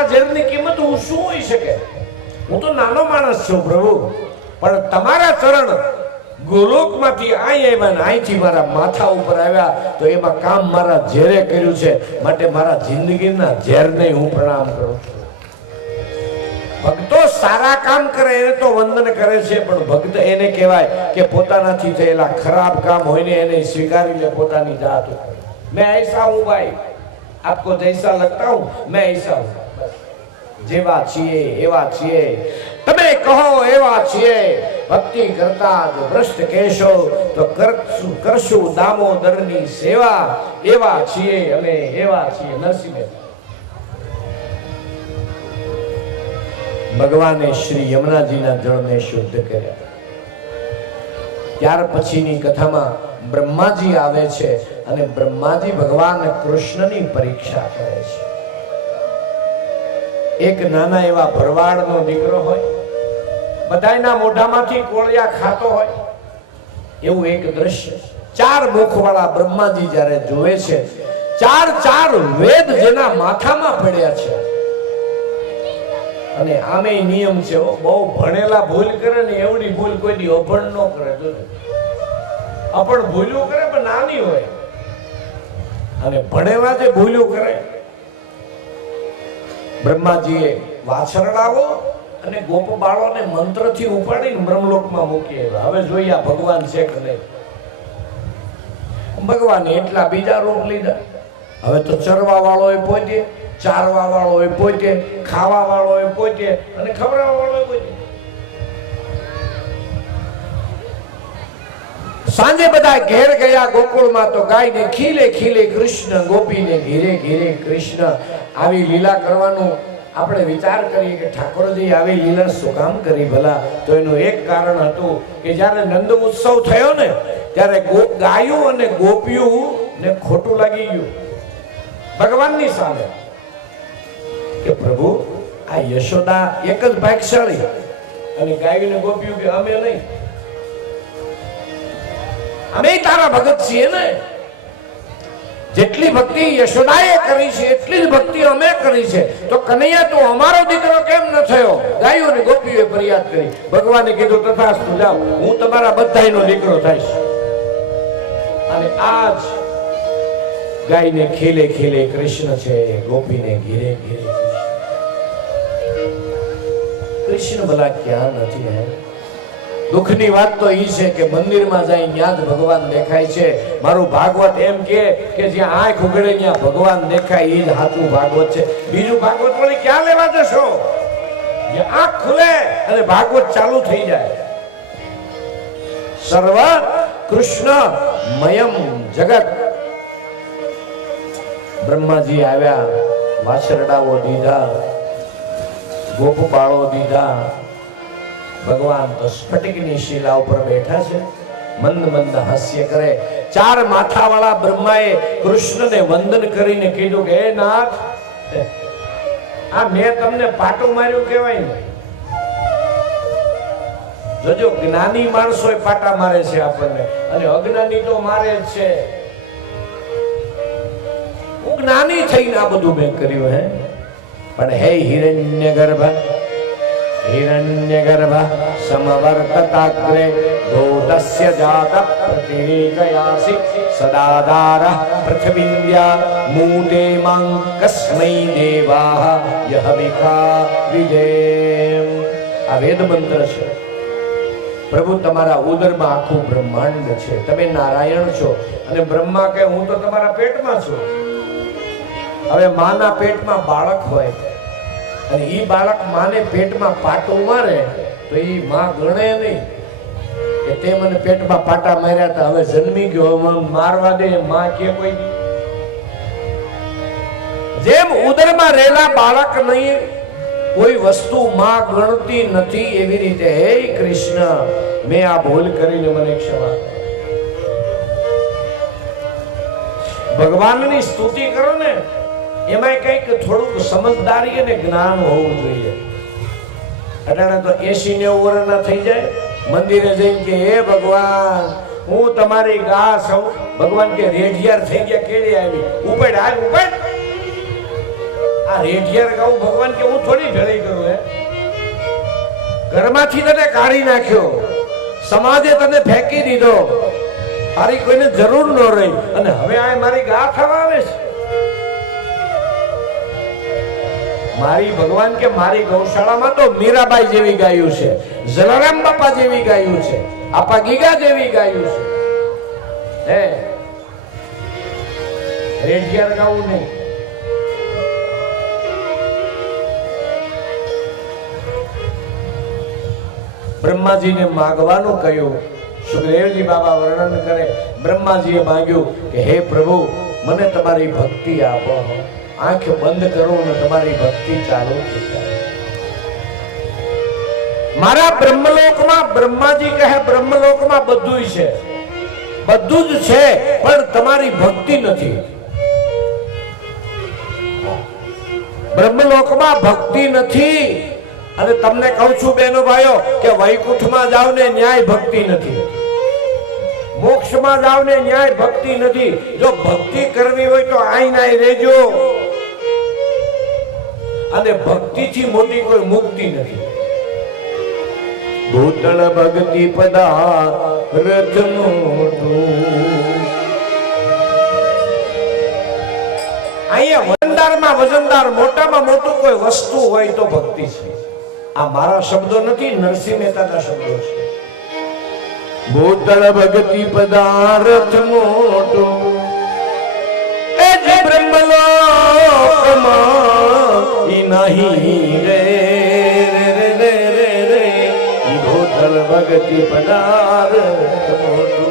મારા ઝેરની કિંમત હું શું હોઈ શકે? હું તો નાનો માણસ છું પ્રભુ, પણ તમારા ચરણ ગોલોકમાંથી આવ્યા ને અહીંથી મારા માથા ઉપર આવ્યા તો એમાં કામ મારા ઝેરે કર્યું છે, માટે મારા જિંદગીના ઝેરને હું પ્રણામ કરું છું. ભક્તો સારા કામ કરે એને તો વંદન કરે છે, પણ ભક્ત એને કહેવાય કે પોતાનાથી થયેલા ખરાબ કામ હોય ને એને સ્વીકારી લે પોતાની જાત. मैं ऐसा हूं भाई, आपको जैसा लगता हूं मैं ऐसा हूं, જેવા છીએ એવા છીએ, તમે કહો એવા છીએ. ભક્તિ કરતા જો ભ્રષ્ટ કહેશો તો કરશું દામોદરની સેવા. એવા છીએ અમે, એવા છીએ. નરસિંહ ભગવાને શ્રી યમુનાજીના જળને શુદ્ધ કર્યા. ત્યાર પછીની કથામાં બ્રહ્માજી આવે છે અને બ્રહ્માજી ભગવાન કૃષ્ણની પરીક્ષા કરે છે. એક નાના એવા ભરવાડનો દીકરો હોય, બધાયના મોઢામાંથી કોળિયા ખાતો હોય, એવું એક દ્રશ્ય 4 મુખવાળા બ્રહ્માજી જ્યારે જોવે છે, 4 વેદ જેના માથામાં પડ્યા છે. અને આમે નિયમ છે, બહુ ભણેલા ભૂલ કરે ને એવડી ભૂલ કોઈ દી અભણ ન કરે. અભણ ભૂલ્યું કરે પણ નાની હોય, અને ભણેલા જે ભૂલ્યું કરે. બ્રહ્માજીએ વાછરડાઓ અને ગોપ બાળોને મંત્રથી ઉપાડીને બ્રહ્મલોકમાં મૂકી આવ્યા. હવે જોઈએ આ ભગવાન છે કે નહીં. ભગવાને એટલા બીજા રૂપ લીધા. હવે તો ચરવા વાળો એ પોતે, ચારવા વાળો એ પોતે, ખાવા વાળો એ પોતે અને ખવડાવવા વાળો એ પોતે. સાંજે બધા ઘેર ગયા ગોકુળમાં તો ગાયને ખીલે ખીલે કૃષ્ણ, ગોપીને ઘેરે ઘેરે કૃષ્ણ. આવી લીલા કરવાનું આપણે વિચાર કરીએ કે ઠાકોરજી આવી લીલા શું કામ કરી ભલા? તો એનું એક કારણ હતું કે જ્યારે નંદ ઉત્સવ થયો ને ત્યારે ગાયો અને ગોપીઓ ને ખોટું લાગી ગયું ભગવાનની સામે કે પ્રભુ આ યશોદા એક જ ભાગશાળી અને ગાયો ને ગોપીઓ કે અમે નહીં, અમે તારા ભગત છીએ ને. જેટલી ભક્તિ યશોદાએ કરી છે એટલી જ ભક્તિ અમે કરી છે, તો કનૈયા તો અમારો દીકરો કેમ ન થયો? ગાયો ને ગોપીઓએ ફરિયાદ કરી. ભગવાને કીધું તથાસ્તુ, જાઓ, હું તમારા બધાયનો દીકરો થઈશ. અને આજ ગાયને ખીલે ખીલે કૃષ્ણ છે, ગોપીને ઘેરે ઘેરે કૃષ્ણ ભલા ક્યાં નથી? હે દુઃખની વાત તો ઈ છે કે મંદિરમાં જાય ત્યાં જ ભગવાન દેખાય છે. મારું ભાગવત એમ કે જ્યાં આંખ ઉઘડે ત્યાં ભગવાન દેખાય, ઈ જ સાચું ભાગવત છે. બીજું ભાગવત વળી ક્યાં લેવા જશો? જ્યાં આંખ ખુલે અને ભાગવત ચાલુ થઈ જાય. સર્વ કૃષ્ણ મયમ જગત. બ્રહ્માજી આવ્યા, વાછરડાઓ દીધા, ગોપબાળો દીધા. ભગવાન તો સ્ફટિકની શિલા ઉપર બેઠા છે, મંદ મંદ હાસ્ય કરે. 4 માથાવાળા બ્રહ્માએ કૃષ્ણને વંદન કરીને કીધું કે હે નાથ, આ મેં તમને પાટું માર્યું કહેવાય ને. જોજો જ્ઞાની માણસો પાટા મારે છે આપણને, અને અજ્ઞાની તો મારે જ છે. હું જ્ઞાની થઈને આ બધું મેં કર્યું. હે પણ હે હિરણ્યગર્ભ, हिरण्यगर्भ समवर्तताग्रे भूतस्य जात प्रतिरेकयासि सदाधार पृथ्वीन्द्या मूते मां कस्मै देवाः यह विखा विजय. આ વેદ મંત્ર છે. પ્રભુ તમારા ઉદરમાં આખું બ્રહ્માંડ છે, તમે નારાયણ છો અને બ્રહ્મા કે હું તો તમારા પેટમાં છું. હવે માના પેટમાં બાળક હોય અને ઈ બાળક માને પેટમાં પાટું મારે તો ઈ માં ગણે નહીં કે તે મને પેટમાં પાટા માર્યા હતા, હવે જન્મી ગયો, મને મારવા દે. માં કે કોઈ જેમ ઉદરમાં રહેલા બાળક નહીં કોઈ વસ્તુ માં ગણતી નથી, એવી રીતે હે કૃષ્ણ મેં આ ભૂલ કરીને મને ક્ષમા. ભગવાનની સ્તુતિ કરો ને એમાં કઈક થોડુંક સમજદારી અને જ્ઞાન હોવું જોઈએ. અટાણે તો 80-90 વર્ષના થઈ જાય, મંદિરે જઈને કે હે ભગવાન હું તમારી ગાસ છું. ભગવાન કે રેઢિયાર થઈ ગયા, કેડી આવી, ઉપાડ હાલ ઉપાડ. આ રેઢિયાર ગાઉં ભગવાન કે હું થોડી ભેળી કરું હે? ઘરમાંથી તને કાઢી નાખ્યો, સમાજે તને ફેંકી દીધો, તારી કોઈને જરૂર ન રહી, અને હવે આ મારી ગા થવા આવે છે. મારી ભગવાન કે મારી ગૌશાળામાં તો મીરાબાઈ જેવી ગાયું છે, જલારામ બાપા જેવી ગાયું છે, આપા ગીગા જેવી ગાયું છે. હે રેઢિયાર ગાવું નહીં. બ્રહ્માજીને માગવાનું કહ્યું. સુખદેવજી બાબા વર્ણન કરે, બ્રહ્માજીએ માંગ્યું કે હે પ્રભુ, મને તમારી ભક્તિ આપો, આંખ બંધ કરો ને તમારી ભક્તિ ચાલુ થઈ જાય. મારા બ્રહ્મલોકમાં, બ્રહ્માજી કહે બ્રહ્મલોકમાં બધું છે, બધું જ છે, પણ તમારી ભક્તિ નથી. બ્રહ્મલોકમાં ભક્તિ નથી. અને તમને કહું છું બહેનો ભાઈઓ કે વૈકુંઠમાં જાવ ને ન્યાય ભક્તિ નથી, મોક્ષમાં જાવ ને ન્યાય ભક્તિ નથી. જો ભક્તિ કરવી હોય તો આઈ રહેજો. અને ભક્તિથી મોટી કોઈ મુક્તિ નથી. ભૂતળ ભક્તિ પદાર્થ અહીંયા વજનદાર મોટામાં મોટું કોઈ વસ્તુ હોય તો ભક્તિ છે. આ મારા શબ્દો નથી, નરસિંહ મહેતાના શબ્દો છે. ભૂતળ ભક્તિ પદાર્થ મોટો એ જે બ્રહ્મલોકમાં ઈ નહીં રે રે રે રે ઈ ભૂતળ ભક્તિ પદાર્થ મોટો.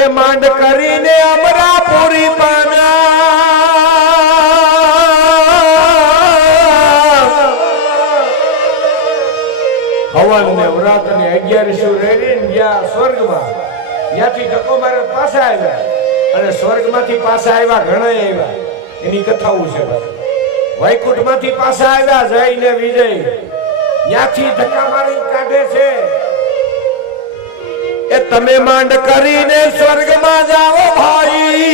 એ માંડ કરીને અમરા પૂરી પાના હવન ને વ્રત ને 11 રેડીને ગયા સ્વર્ગમાં. ત્યાંથી ધક્કો મારે પાછા આવ્યા, અને સ્વર્ગમાંથી પાછા આવ્યા ઘણા આવ્યા. એની કથાઓ છે. વૈકુંઠમાંથી પાછા આવ્યા જય ને વિજય, ત્યાંથી ધક્કા મારી કાઢે છે. એ તમે માંડ કરીને સ્વર્ગમાં જાઓ ભાઈ,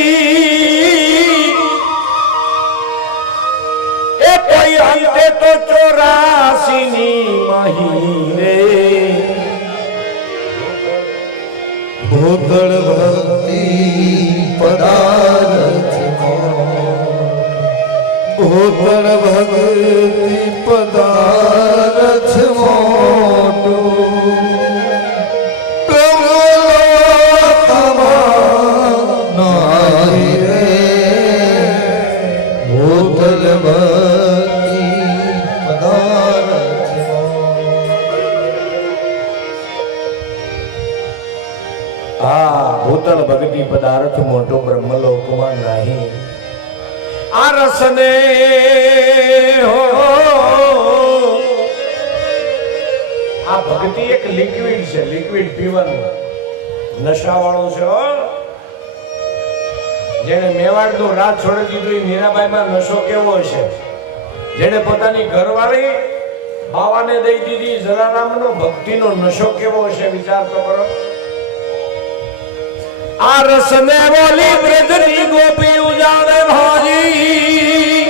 એ કોઈ અંતે તો 84 ની મહિને ભૂતળ ભક્તિ પદાર્થ ભૂતળ ભક્તિ પદાર્થ મોટું ભૂતળ ભક્તિ પદાર્થ મોટો બ્રહ્મલોકમાં નહીં. આ રસને હો આ ભક્તિ એક લિક્વિડ છે, લિક્વિડ પીવાનું, નશાવાળો છે. જેને મેવાડનું રાત છોડી દીધું એ મીરાબાઈમાં નશો કેવો છે. જેને પોતાની ઘરવાળી બાવાને દઈ દીધી જલારામનો ભક્તિનો નશો કેવો છે, વિચાર તો કરો. આ રસને બોલી બ્રજની ગોપી ઉજાડે ભાજી,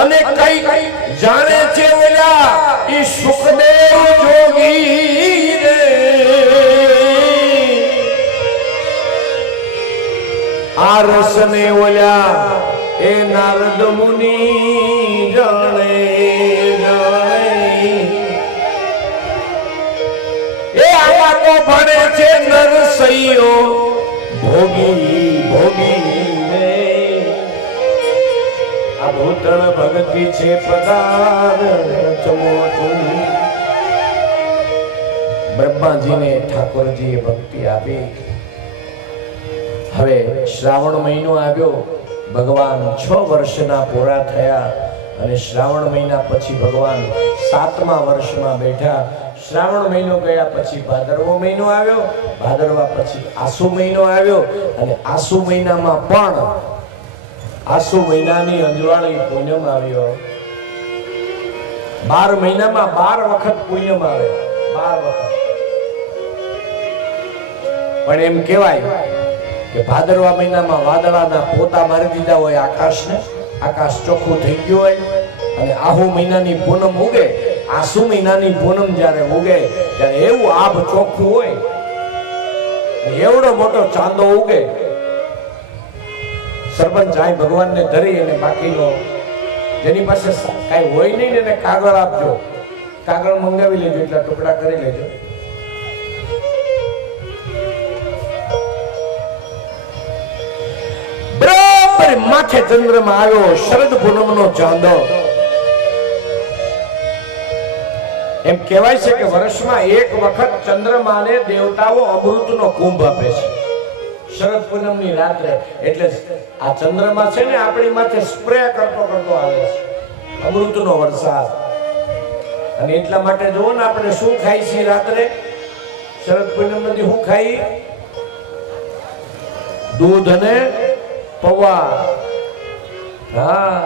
અને કઈ જાણે છે ઓલા ઈ સુખદેવ જોગી રે. આ રસને ઓલા એ નારદ મુનિ જાણે ભણે છે નરસૈયો ભોગી ભોગી. આ ભૂતળ ભક્તિ છે પદાર્થ મોટું. બ્રહ્માજીને ઠાકોરજીએ ભક્તિ આપી. હવે શ્રાવણ મહિનો આવ્યો, ભગવાન 6 વર્ષના પૂરા થયા, અને શ્રાવણ મહિના પછી ભગવાન 7મા વર્ષમાં બેઠા. શ્રાવણ મહિનો ગયા પછી ભાદરવો મહિનો આવ્યો, ભાદરવા પછી આસુ મહિનો આવ્યો, અને આસુ મહિનામાં પણ આસુ મહિનાની અંજવાળી પૂનમ આવ્યો. 12 મહિનામાં 12 વખત પૂનમ આવે, 12 વખત. પણ એમ કહેવાય કે કે ભાદરવા મહિનામાં વાદળાના પોતા મારી દીધા હોય આકાશને, આકાશ ચોખ્ખું થઈ ગયું હોય અને આહુ મહિનાની પૂનમ ઉગે, આસુ મહિનાની પૂનમ જ્યારે ઉગે ત્યારે એવું આભ ચોખ્ખું હોય, એવડો મોટો ચાંદો ઉગે. સરપંચ આ ભગવાનને ધરી અને બાકીનો જેની પાસે કાંઈ હોય નહીં ને એને કાગળ આપજો, કાગળ મંગાવી લેજો, એટલા ટુકડા કરી લેજો. બરાબર માથે ચંદ્રમાં આવ્યો, શરદ પૂનમનો ચાંદો. એમ કહેવાય છે કે વર્ષમાં એક વખત ચંદ્રમાને દેવતાઓ અમૃતનો કુંભ આપે છે શરદ પૂનમની રાત્રે. એટલે આ ચંદ્રમા છે ને આપણી માથે સ્પ્રે કરતો આવે છે અમૃતનો વરસાદ. અને એટલા માટે જુઓ ને આપણે શું ખાઈ છીએ રાત્રે શરદ પૂનમ બધી? શું ખાઈ? દૂધ અને પૌવા. હા,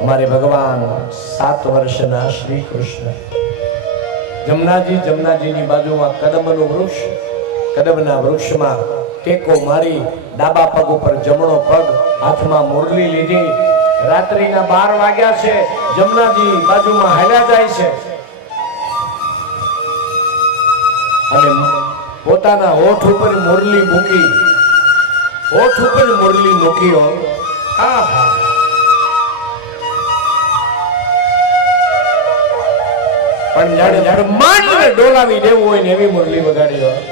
અમારે ભગવાન 7 વર્ષના શ્રી કૃષ્ણ જમનાજીની બાજુમાં કદમનું વૃક્ષ, કદમના વૃક્ષમાં ટેકો મારી ડાબા પગ ઉપર જમણો પગ, હાથમાં મુરલી લીધી. રાત્રિના 12 વાગ્યા છે, જમનાજી બાજુમાં હાલ્યા જાય છે અને પોતાના હોઠ ઉપર મુરલી મૂકી, હોઠ ઉપર મુરલી મૂકી. આહા, પણ જાણે બ્રહ્માંડને ડોલાવી દેવું હોય ને એવી મુરલી વગાડી હોય.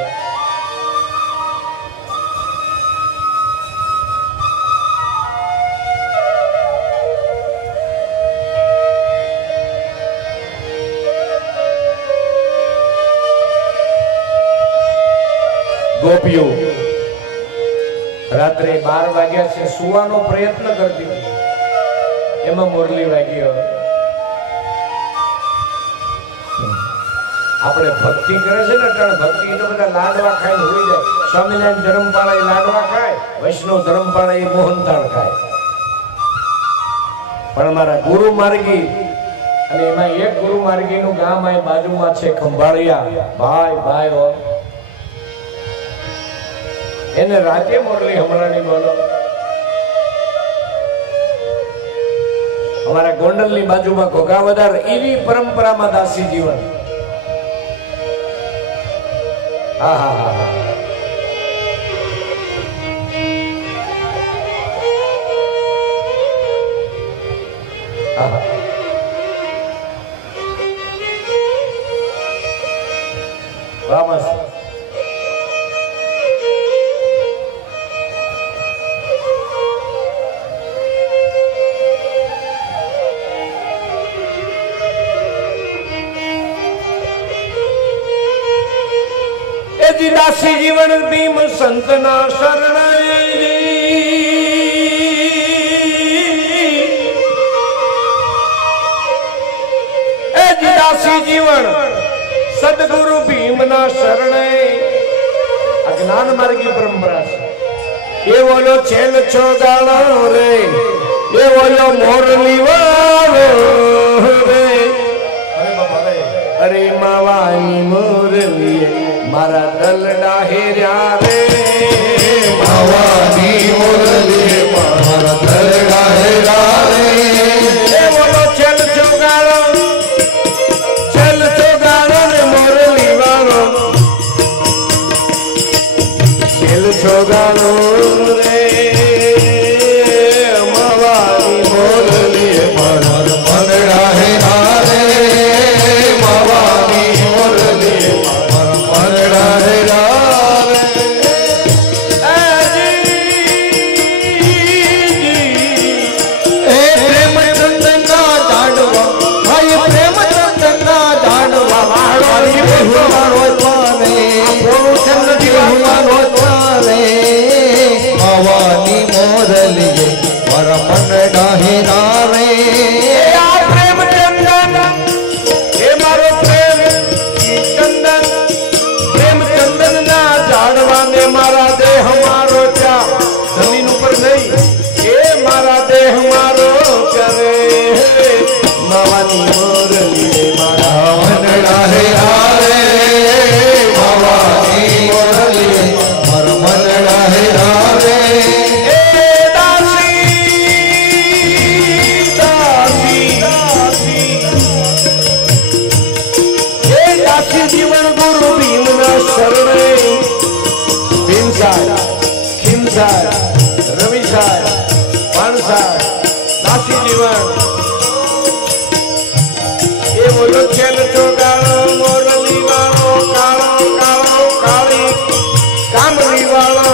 ગોપીઓ રાત્રે 12 વાગ્યા છે, સુવાનો પ્રયત્ન કરતી હતી, એમાં મુરલી વાગી હોય. આપણે ભક્તિ કરે છે ને ત્યારે ભક્તિ તો બધા લાડવા ખાઈને હોઈ જાય. સ્વામિનારાયણ ધર્મપાળા એ લાડવા ખાય, વૈષ્ણવ ધર્મપાળા એ મોહનથાળ ખાય. પણ અમારા ગુરુ માર્ગી, અને એમાં એક ગુરુ માર્ગી નું ગામ આ બાજુમાં છે ખંભાળિયા, ભાઈ હો, એને રાતે મુરલી હમણાંની બોલો. અમારા ગોંડલની બાજુમાં ઘોઘાવદાર, એવી પરંપરામાં દાસી જીવન. દાસી જીવન ભીમ સંતના શરણાઈ. એ દાસી જીવન સદગુરુ ભીમના શરણાઈ. આ જ્ઞાન માર્ગી પરંપરા છે. એ બોલો છેલ છો ગાળો રે, એ બોલો મોરલી વાળો રે, અરે માવાની મોરલી મારા દલડા હેર્યા રે. માવાની મુરલી મારા દલડા હેર્યા રે. એ બોલો છેલ ચોગાળો ને મોરલી વાળો, છેલ ચોગાળો રે માવાની મોરલી મારા દલડા હેર્યા રે. માવાની મુરલી મારા દલડા હેર્યા રે. માવાની સાહેબ, ખીમ સાહેબ, રવિ સાહેબ, પાણ સાહેબ, દાસી જીવન એ બોલો છેલ ચોગાળો મોરલી વાળો કાળો કાળો કાળી કામલી વાળો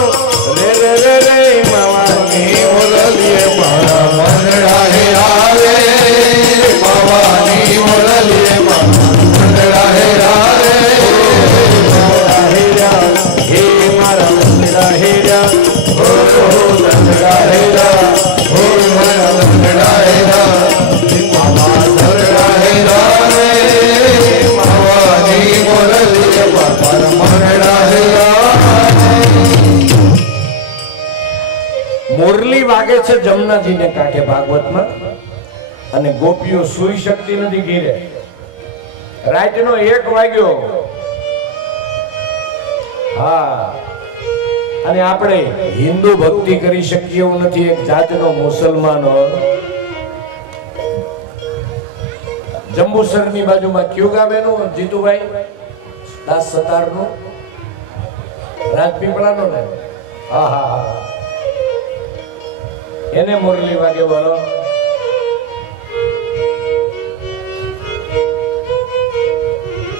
રે રે રે રે માવાની મુરલીએ મારા મંડળા હે આવે માવાની મુરલીએ મારા મંડળા હે આવે હે મારા મંદિરા હેરા ઓ મંડળા હે રા ઓ મારા મંડળા હે રા મારા મંડળા હે રા રે માવાની મુરલીએ મારા મંડળા હે રા મુરલી વાગે છે જમનાજીને કાંઠે ભાગવતમાં અને ગોપીઓ સૂઈ શકતી નથી ઘીરે રાતનો 1 વાગ્યો હા અને આપણે હિન્દુ ભક્તિ કરી શકીએ એવું નથી એક જાતનો મુસલમાન જંબુસરની બાજુમાં કયું ગામ એનું જીતુભાઈ દાસ સતારનું રાજપીપળાનો ને હા હા હા એને મુરલી વાગે બોલો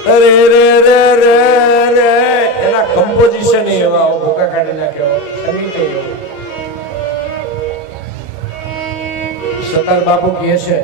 અરે રે રે રે રે એના કમ્પોઝિશન એવા ભૂકા કાઢી નાખ્યો સંગીત એવું સતાર બાપુ કહે છે